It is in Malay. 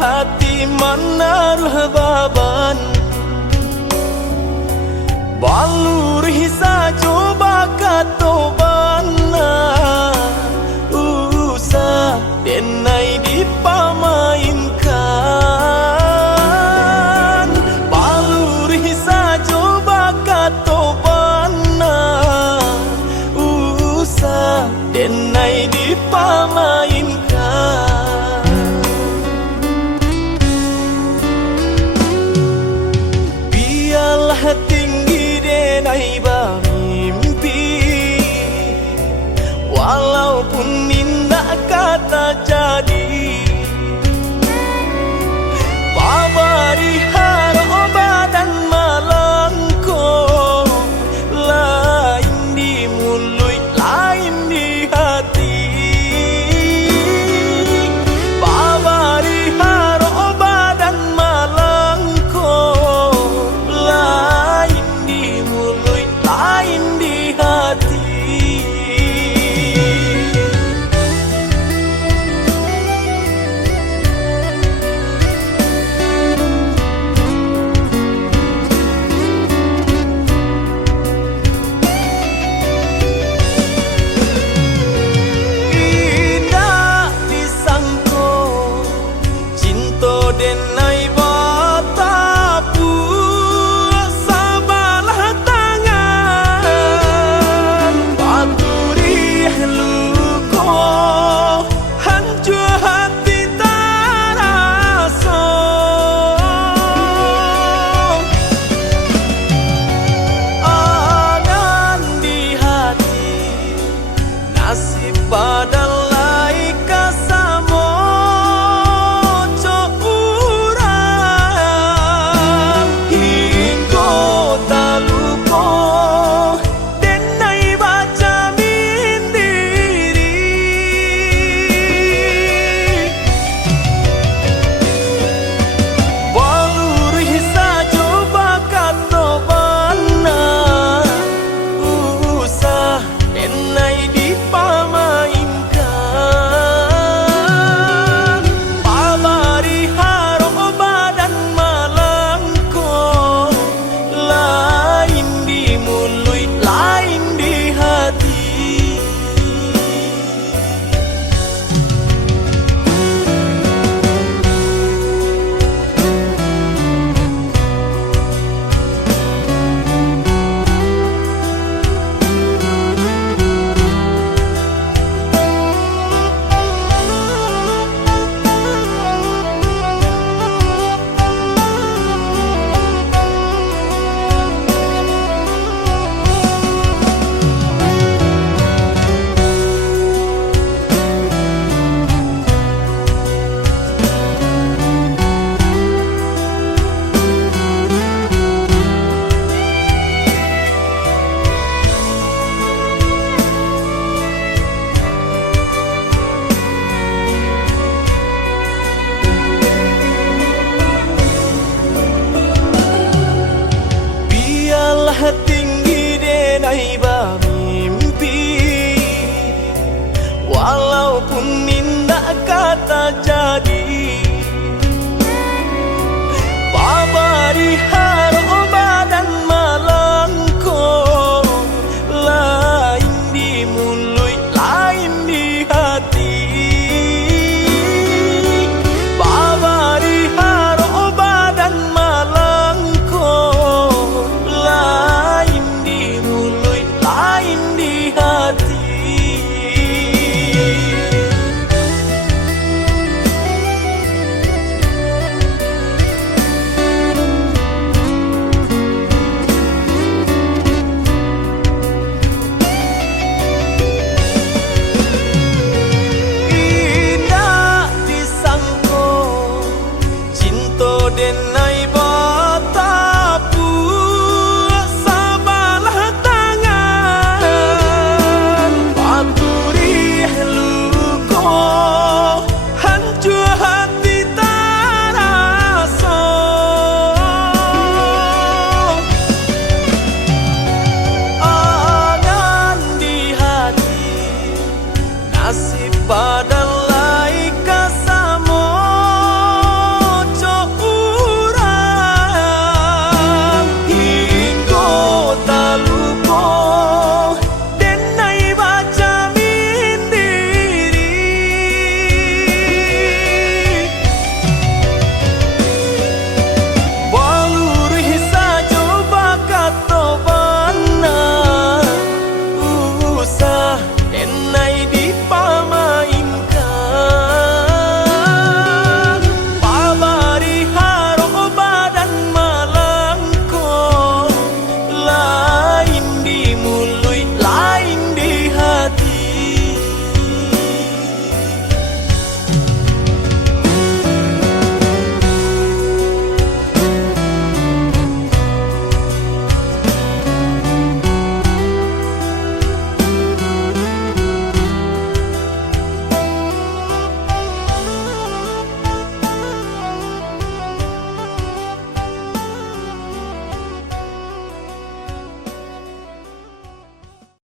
hati menaruh baban balur hisa coba katobana usah denai dipamainkan balur hisa coba katobana usah denai dipamainkan. Biarlah tinggi denai bermimpi, walaupun indah kata jadi. Babari haroba dan malangko, lain di mulut, lain di hati. Babari haroba dan malangko, lain di mulut, lain di hati. Denai batapu sabalah tangan baturi luko hancur hati tarasa angan di hati nasib badalai kasamo tinggi denai bermimpi, walaupun indah kata jadi. Babari haroba dan malangko, lain di mulut, lain di hati. Babari haroba dan malangko, lain di mulut, lain di hati. Indah disangko, cinta denai